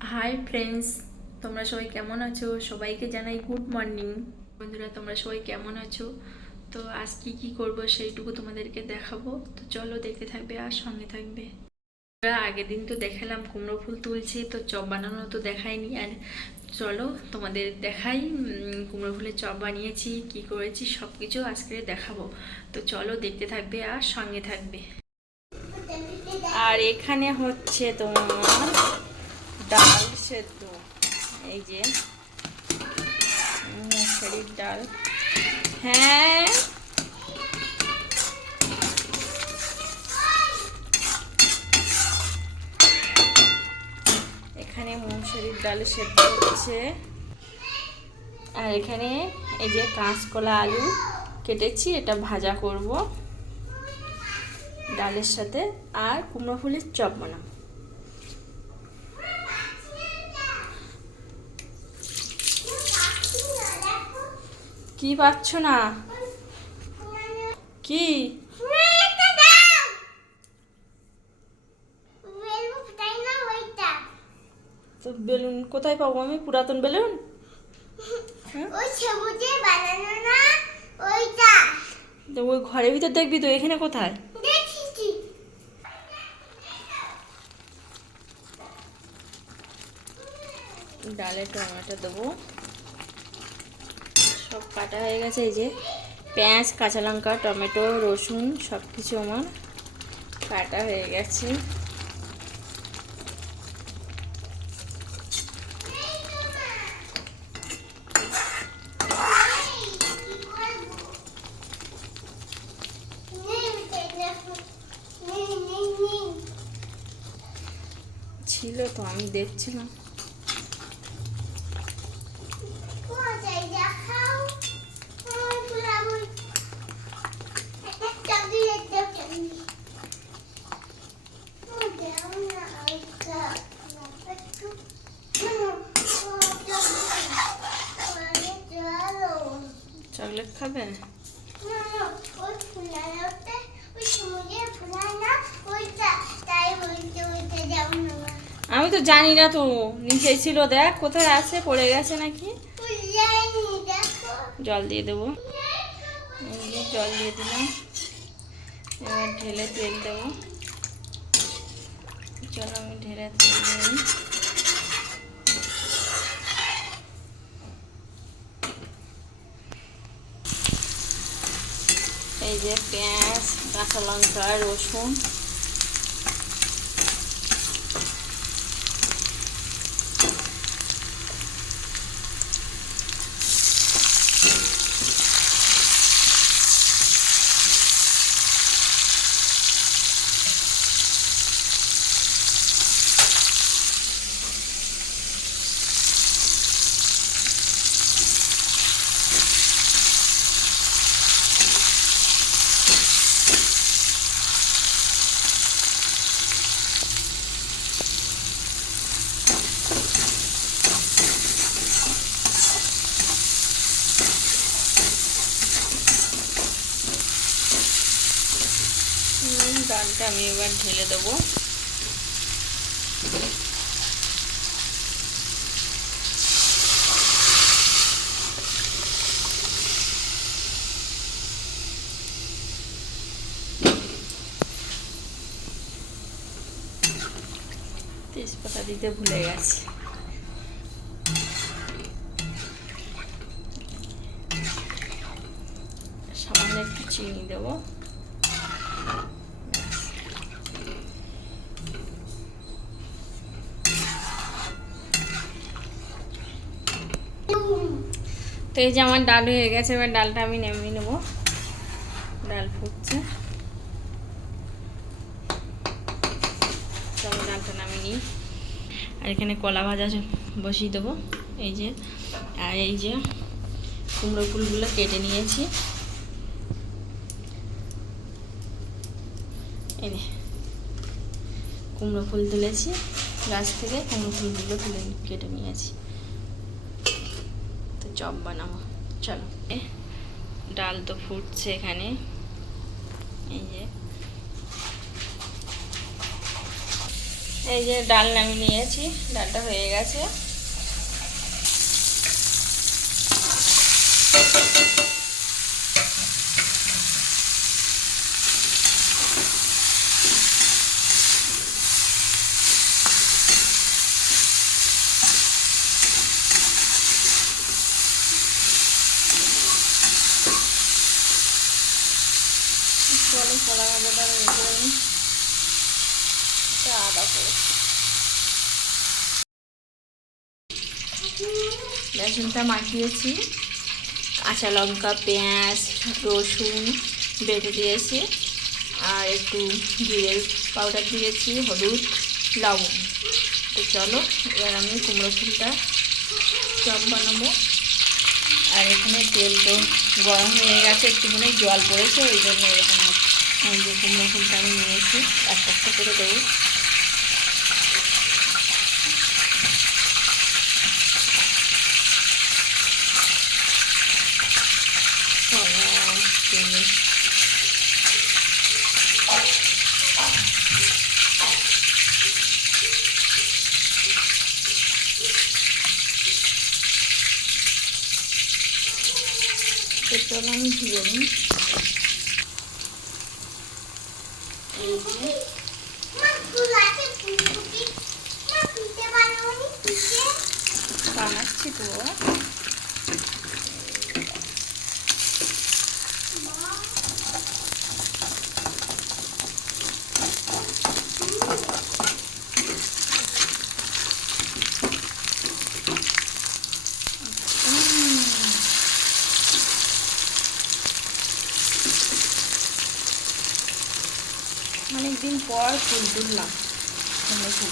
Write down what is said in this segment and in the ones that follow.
Hi friends তোমরা সবাই কেমন আছো? সবাইকে জানাই গুড মর্নিং বন্ধুরা, তোমরা সবাই কেমন আছো? তো আজ কি কি করব সেইটুকু তোমাদেরকে দেখাবো। তো চলো দেখতে থাকবে আর সঙ্গে থাকবে। আগের দিন তো দেখালাম, কুমড়ো ফুল তুলছি, তো চপ বানানো তো দেখাইনি। আর চলো তোমাদের দেখাই কুমড়ো ফুলের চপ বানিয়েছি, কি করেছি সব কিছু আজকে দেখাবো। তো চলো দেখতে থাকবে আর সঙ্গে থাকবে। আর এখানে হচ্ছে তোমার ডাল সেদ্ধ। এই যে মুসুরির ডাল। হ্যাঁ। এখানে মুসুরির ডাল সেদ্ধ হচ্ছে। আর এখানে এই যে কাঁচকলা আলু কেটেছি, এটা ভাজা করব। ডালের সাথে আর কুমড়ো ফুলের চপ বানাবো। কি পাচ্ছ না? কি? তো বেলুন কোথায় পাবো আমি? পুরাতন বেলুন? হ্যাঁ? ওইটা তো ওই ঘরের ভিতর দেখবি তো, এখানে কোথায়? ডালে টমেটো দেবো। সব কাটা হয়ে গেছে, এই যে পেঁয়াজ, কাঁচা লঙ্কা, টমেটো, রসুন সব কিছু আমার কাটা হয়ে গেছে। ছিল তো, আমি দেখছিলাম। খাবে আমি তো জানি না তো, নিচে ছিল, দেখ, কোথায় আছে, পড়ে গেছে নাকি? জল দিয়ে দেবো। জল দিয়ে দিলাম। ঢেলে তেল দেবো। চলো আমি ঢেলে তেল দিয়ে নিই। এই যে পেঁয়াজ কাঁচা লঙ্কা রসুন ডালটা আমি এবার ঢেলে দেবো। তেজপাতা দিতে ভুলে গেছি। সামান্য একটু চিনি দেবো। তো এই যে আমার ডাল হয়ে গেছে এবার ডালটা আমি নেমে নেব। ডাল ফুটছে। ডালটা নামিয়ে নিই। আর এখানে কলা ভাজা বসিয়ে দেবো। এই যে আর এই যে কুমড়ো ফুলগুলো কেটে নিয়েছি। এই নে, কুমড়ো ফুল তুলেছি। গাছ থেকে কুমড়ো ফুলগুলো তুলে কেটে নিয়েছি। চপ বানাবো। চলো ডাল তো ফুটছে এখানে। এই যে। এই যে ডাল নামিয়ে নিয়েছি, ডালটা হয়ে গেছে চলো কলা গাঁদাটা রেখে দিই আদা করেছি বেসনটা মাখিয়েছি, কাঁচা লঙ্কা, পেঁয়াজ, রসুন বেটে দিয়েছি, আর একটু জিরের পাউডার দিয়েছি, হলুদ, লবণ। তো চলো, এবার আমি কুমড়ো ফুলটা চপ বানাবো। আর এখানে তেল তো গরম হয়ে গেছে, একটুখানি জল পড়েছে, ওই জন্য এরকম কুমড়ো ফুলটা আমি নিয়েছি, একটা একটা করে দেবো সবাই তেলে তো চলো আমি ধুয়ে নিই বানাচ্ছি তো। পর ফুল তুললাম। ফুল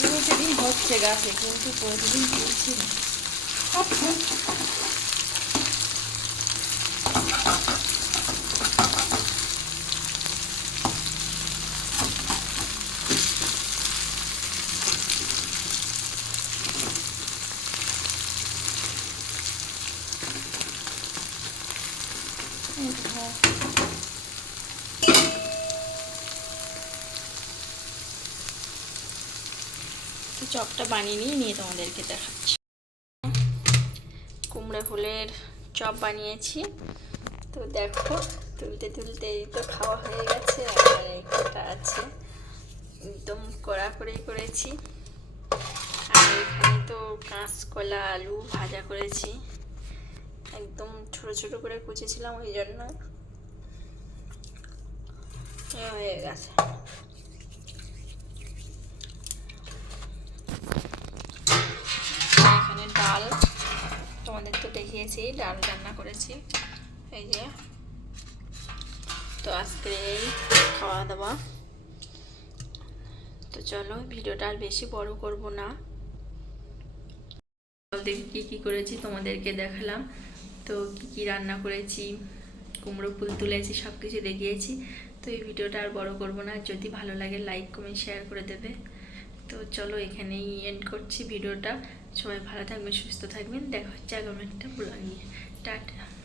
প্রতিদিন হচ্ছে গাছে কিন্তু প্রতিদিন তুলছি না এই ধর। তো চপটা বানিয়ে নিয়ে নিয়ে তোমাদেরকে দেখাচ্ছি। কুমড়ো ফুলের চপ বানিয়েছি। তো দেখো, তুলতে তুলতে তো খাওয়া হয়ে গেছে, আর একটা আছে। একদম কড়া করেই করেছি। আর এখানে তো কাঁচকলা, আলু ভাজা করেছি। একদম ছোট ছোট করে কুচেছিলাম, ওই জন্য হয়ে গেছে এখানে ডাল তোমাদের তো দেখিয়েছি, ডাল রান্না করেছি। এই যে। তো আজকে এই খাওয়া দাওয়া তো চলো, ভিডিওটা আর বেশি বড় করব না। দেখি কী কী করেছি তোমাদেরকে দেখালাম। তো কী কী রান্না করেছি, কুমড়ো ফুল তুলেছি সব কিছু দেখিয়েছি। তো এই ভিডিওটা আর বড় করব না। যদি ভালো লাগে লাইক কমেন্ট শেয়ার করে দেবে। তো চলো, এখানেই এন্ড করছি ভিডিওটা। সবাই ভালো থাকবেন সুস্থ থাকবেন। দেখা হচ্ছে আগামী একটা ব্লগ নিয়ে। টাটা।